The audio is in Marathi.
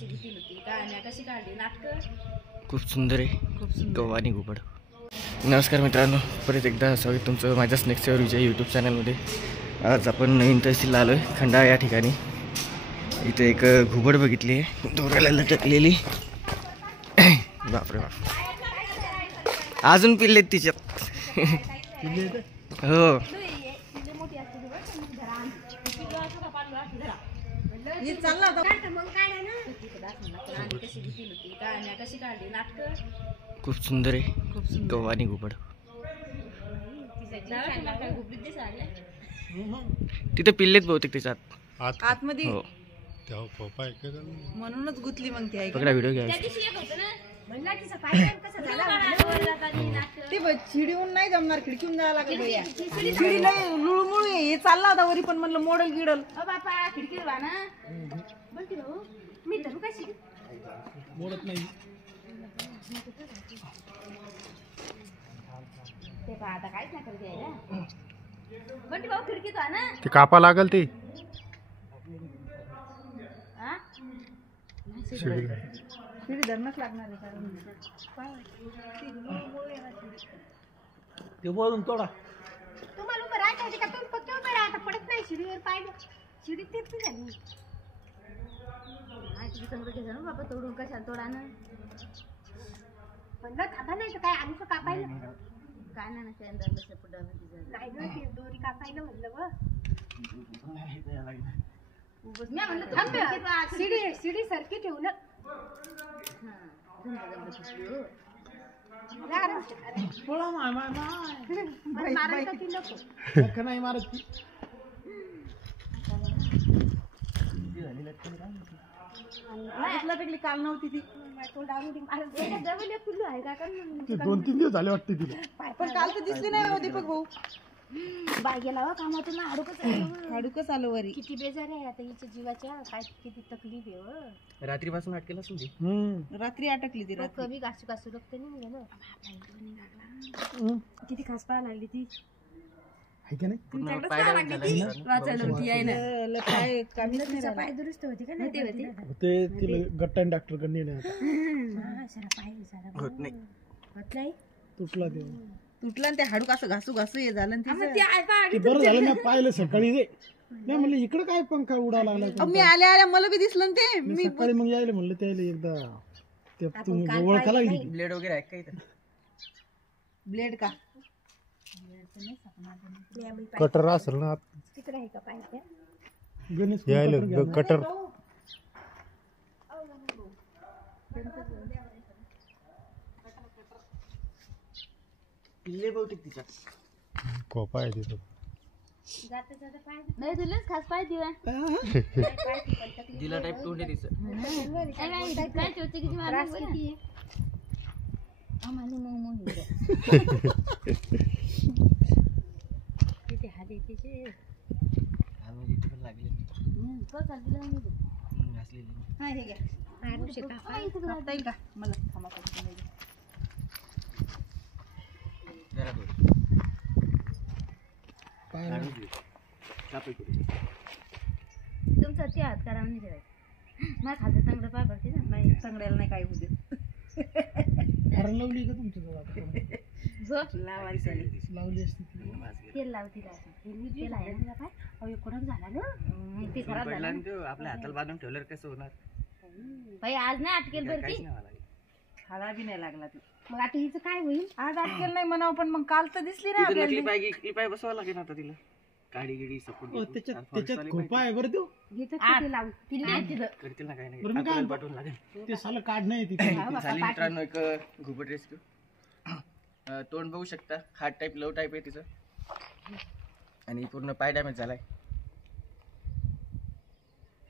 कशी घेतली होती, गाण्या कशी काढली, नाटक खूप सुंदर आहे गव्हाणी घुबड. नमस्कार मित्रांनो, परत एकदा स्वागत तुमचं माझ्या स्नेक्स विजय यूट्यूब चॅनलमध्ये. आज आपण नवीन तहसीलला आलो आहे, खंडाळा या ठिकाणी. इथे एक घुबड बघितली आहे, दोऱ्याला लटकलेली. बापरे बाप, अजून पिल्लेत तिच्यात. हो कशी घेतली होती, गाण्या कशी काढली, नाटक खूप सुंदर आहे गव्हाणी घुबड. तिथे पिल्लेत बहुतेक त्याच्यात आतमध्ये. हो म्हणूनच गुतली मग ती. पकडा व्हिडिओ घ्या. ते शिडीहून नाही जमणार, खिडकीहून जायला लागेल भैया. शिडी नाही लुळमुळ हे चालला होता वरी, पण म्हणलं मोडल गिडल. बापा खिडकीवर वा ना, बोलते भाऊ मी धरू कशी मोडत नाही. ते पहा आता काहीच नाही करत यायला. बंटी भाऊ खिडकीत वा ना. ते कापा लागल ते हा? शिडी धरणच लागणार आहे, कारण ते बोलून तोडा. तुम्हाला उभं राहायचं का? तुम्ही फक्त उभं राहा, आता पडत नाही शिडीवर. पाहिलं शिडी तेच झाली. बाबा तोडून कशा तोडा ना म्हणलं थांबा, नाही तर काय आमचं कापायला काय नाही ना, ते दोरी कापायला म्हणलं व शिडी सारखी ठेवून नाही मारत ती. काल नव्हती ती. पिल्लू आहे का? 2-3 दिवस झाले वाटते तिला. पण काल तर दिसली नाही हो दीपक भाऊ. बाय गेला वा कामातून, हाडूकच आलो वरी. किती बेजार आहे आता हिच्या जीवाच्या, काय किती तकलीफ आहे व. रात्रीपासून अटकेला सुद्धी. रात्री अटकली ती. रात्री कमी घासू घासू रक्त नाही गेलं. किती खास पाहा लागली ती. पाय दुरुस्त होती का नाही? ते तिला गट्टा डॉक्टर कडे नेले आता. होत नाही, तुटला ते. तुटला आणि ते हाडूक असं घासू घासू हे झालं. ते बरं झालं मी पाहिलं सकाळी. ते नाही म्हणलं इकडं काय पंखा उडा लागला. मी आल्या आल्या मला बी दिसलं ना ते. मी सकाळी मग यायला म्हणलं त्याला एकदा ते तुम्ही ओळखा लागली. ब्लेड वगैरे आहे का इथं? ब्लेड का कटर असेल ना तिकडे आहे का पाय? गणेश यायला कटर. पिल्ले बहुतेक तिच्यात. कोपा आहे तिथं. नाही तुलाच खास पाय दिवा दिला टाईप तोंड आहे तिचं. काय ठेवते किती मारास किती आम्हाला मग किती हात येते आम्ही तिथे पण लागले घासलेली. हा हे घ्या. कापता येईल का मला? थांबा जरा थोडी तुमचा ते हात करा नाही ठेवायचं. मला खालचं चांगलं पाय पडते ना. नाही चांगल्याला नाही काय होते. लावली का तुमच्या लावली असती. तेल लावती तेल आहे ना पाय. अहो कडक झाला ना, ते खराब झाला. आपल्या हाताला बांधून ठेवल्यावर कसं होणार बाई? आज नाही अटकेल बरं, खाला बी नाही लागला ती. मग आता हिचं काय होईल? आज अटकेल नाही म्हणावं, पण मग काल तर दिसली नाही आपल्याला. पाय बसवावं लागेल आता तिला. काडी गिडी सपोर्ट त्याच्यात खोपा आहे बरं. तो करतील ना, काही नाही पाठवून लागेल. ते साला काढ नाही तिथे. मित्रांनो एक घुबड रेस्क्यू. तोंड बघू शकता, हार्ट टाईप लव टाईप आहे तिचं, आणि पूर्ण पाय डॅमेज झालाय.